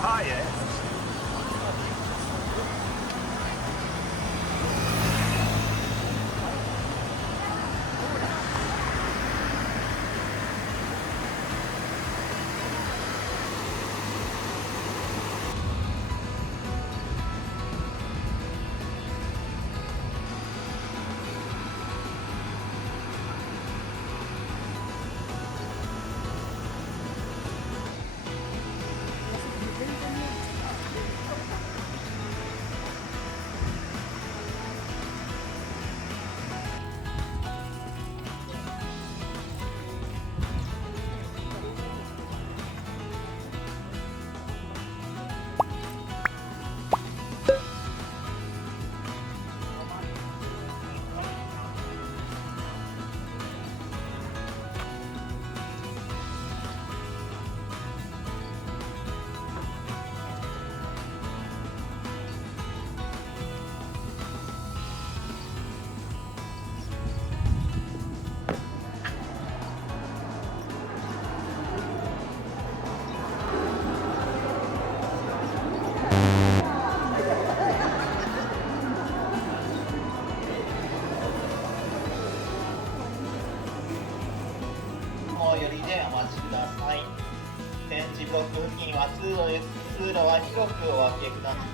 Ah, yeah.よりでお待ちください。展示ブロック付近は通路です。通路は広くお分けください。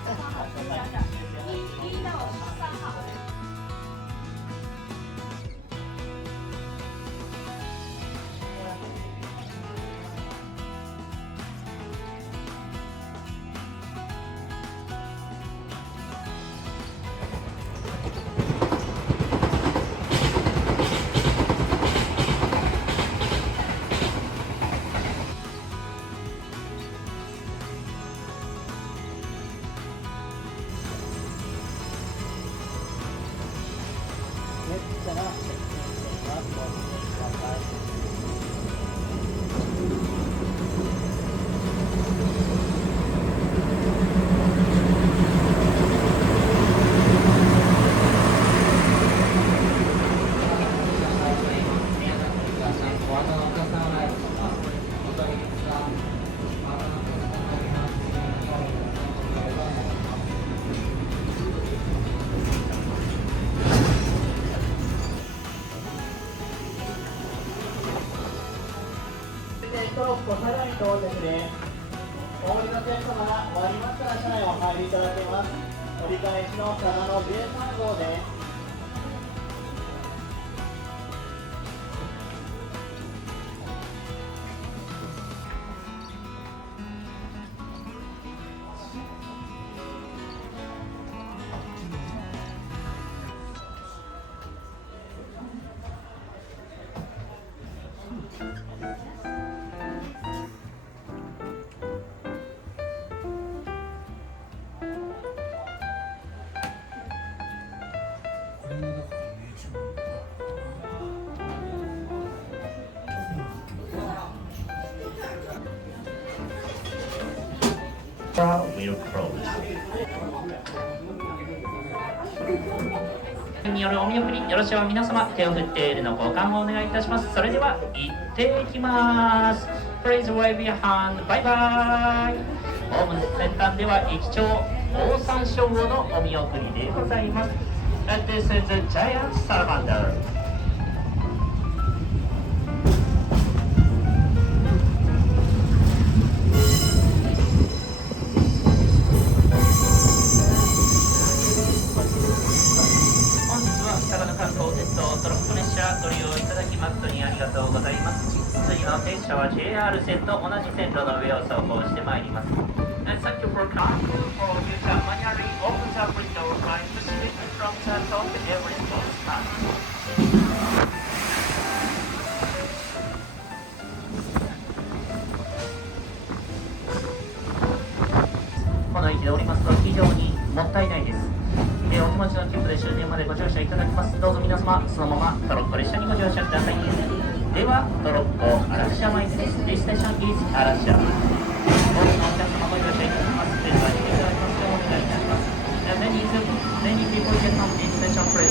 トロッコさらに到着です。お降りのお客様が終わりましたら車内お入りいただけます。折り返しの佐賀の13号です。will close によるお見送りよろしければ皆様手を振っているの交換をお願いいたします。それでは行っていきます。 Please wave your hand. バイバイ。ホームの先端では駅長オオサンショウウオのお見送りでございます。 This is a giant salamander.次の停車は JR 線と同じ線路の上を走行してまいります。Thank you for coming for you can manually open the window line to see it from the top every stop. この位置で降りますと非常にもったいないです。お手持ちの切符で終点までご乗車いただきます。どうぞ皆様そのままトロッコ列車にご乗車ください。ではトロッコ嵐山行きです。This station is 嵐山。多くのお客様ご乗車いただきます。では、いただきます。お願いいたします。そ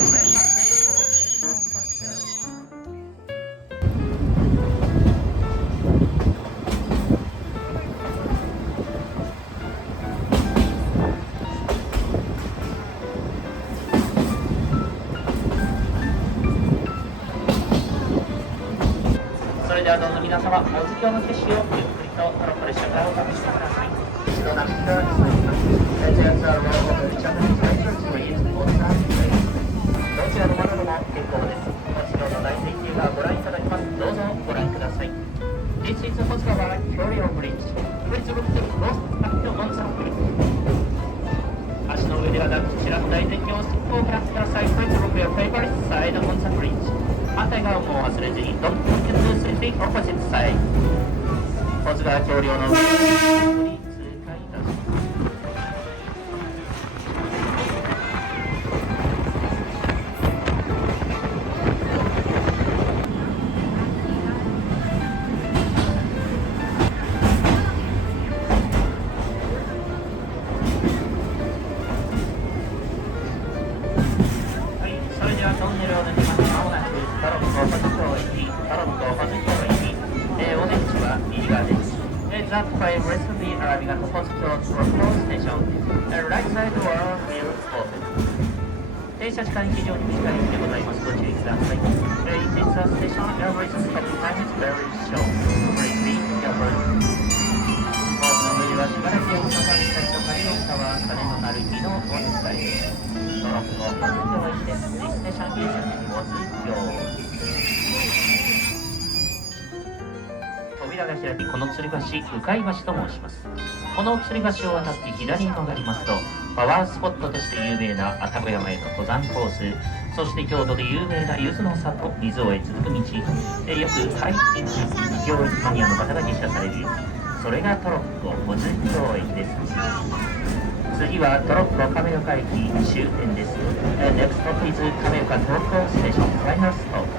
れではどうぞ皆様、お次の景色をゆっくりとトロッコ列車からお楽しみください。一度なしが続きます。JSR Road Japanese Ranger Street on South Street。どちらのものでも結構です。お次の大絶景がご覧いただきます。どうぞご覧ください。This is Hosokawa Kyoryo Bridge. Please look to the north on the bridge. 橋の上ではなく、こちらの大絶景をすっごくご覧ください。Please look your favorite side on the bridge.反対側も忘れずに、Don't forget to switch the opposite side。保津川橋梁の上に通過いたします。それではトンネルを抜けます。まもなくトロッコ保津峡駅、トロッコ保津峡駅、お出口は右側です。That train recently arriving at the Hosokawa Station. The right side door will open. 停車時間非常に短いでございます。ご注意ください。In this station, every stopping time is very short. Please be careful. ホームの上ではしばらくお下がりした人仮の下は鐘の鳴る日のお伝えです。トロッコ保津峡駅です。This station is 保津峡。扉が開き、この吊り橋、鵜飼橋と申します。この吊り橋を渡って左に曲がりますと、パワースポットとして有名な愛宕山への登山コース、そして京都で有名な柚子の里、水尾へ続く道、よくハイキング、秘境マニアの方が実写される、それがトロッコ保津峡駅です。次はトロッコ亀岡駅終点です。Next stop is 亀岡トロッコステーション、Final stop。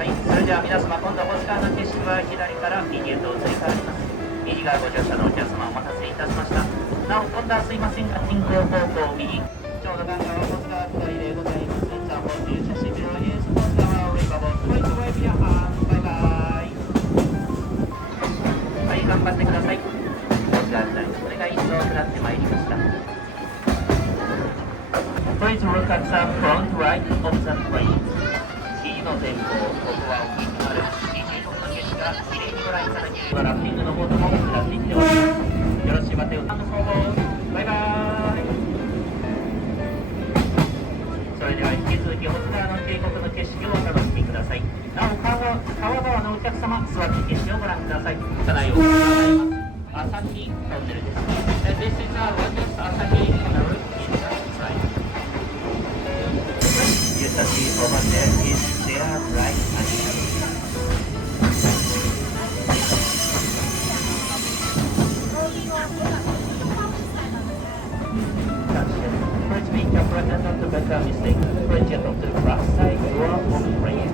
はい、それでは皆様、今度保津川の景色は左から右へと移り変わります。右側ご乗車のお客様、お待たせいたしました。なお、今度はすいませんが、進行方向右、ちょうど側は保津川下りでございます。ザ・ホール写真ビルインス保津川リバボー、トイトウェビアハン、バイバイ。はい、頑張ってください。保津川下り、これが一層下ってまいりました。Please look at the front right of the train。右の前方、ここは大きくなる26の景色がきれいにご覧いただければ、ラフティングのボードも下っていっております。よろしいまてお楽しみ。バイバーイ。それでは引き続き保津川の渓谷の景色をお楽しみください。なお川側のお客様、座って景色をご覧ください。車内をご覧いただきます。朝日トンネルです。This is a largest 朝日トンネル in the side。You see over there is their right hand. First be careful and not to make a mistake. First get off the right side door of the train.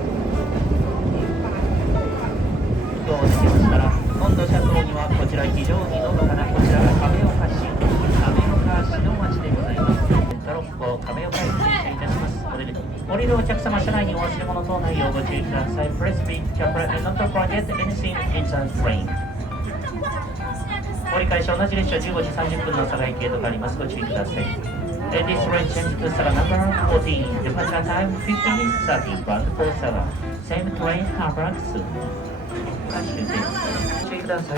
今日できましたら、今度車窓にはこちら非常にのどかなこちらが亀岡市の町でございます。トロッコ亀岡駅停車いたします。降りるお客様、車内にお忘れ物等ないようご注意ください。Please be careful and not to forget anything in the train。折り返し同じ列車15時30分の佐賀駅へと変わります。ご注意ください。This train changes to Saga number 14. Departure time 15:30. Bound for Saga. Same train arrives soon. ご注意ください。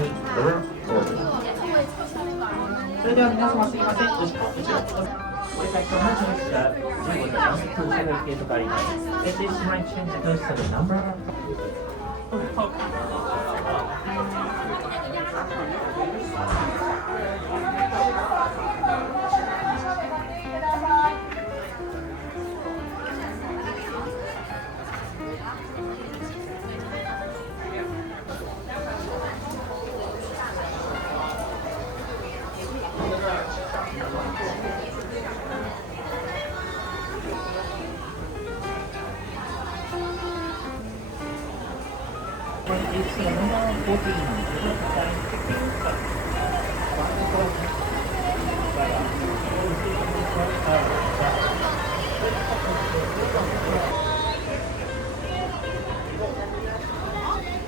それでは皆様、すいません。後ろ折り返し同じ列車15時30分佐賀駅へと変わります。This train changes to Saga number 14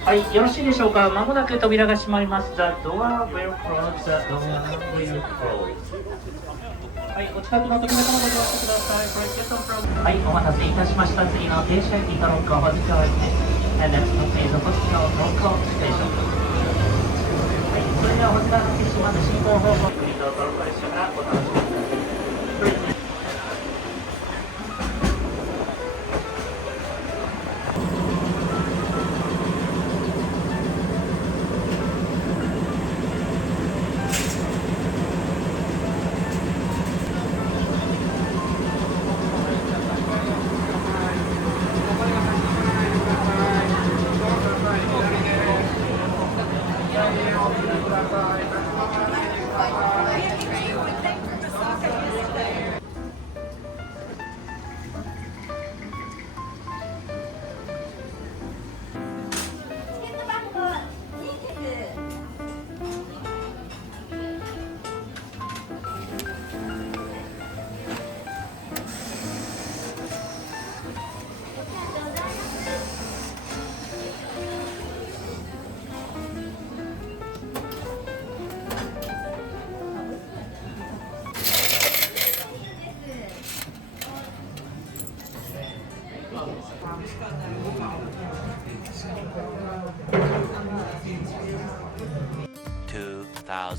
はい、よろしいでしょうか。まもなく扉が閉まります。The door will close. The door will close. はい、お近くの扉からご利用してください。はい、お待たせいたしました。次の停車駅、トロンコホジカ駅です。And next stop is Hospital Tronco Station. はい、それではこちらの岸まで進行方向、国とトロンコ列車からお楽しみください。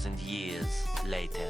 2,000 years later.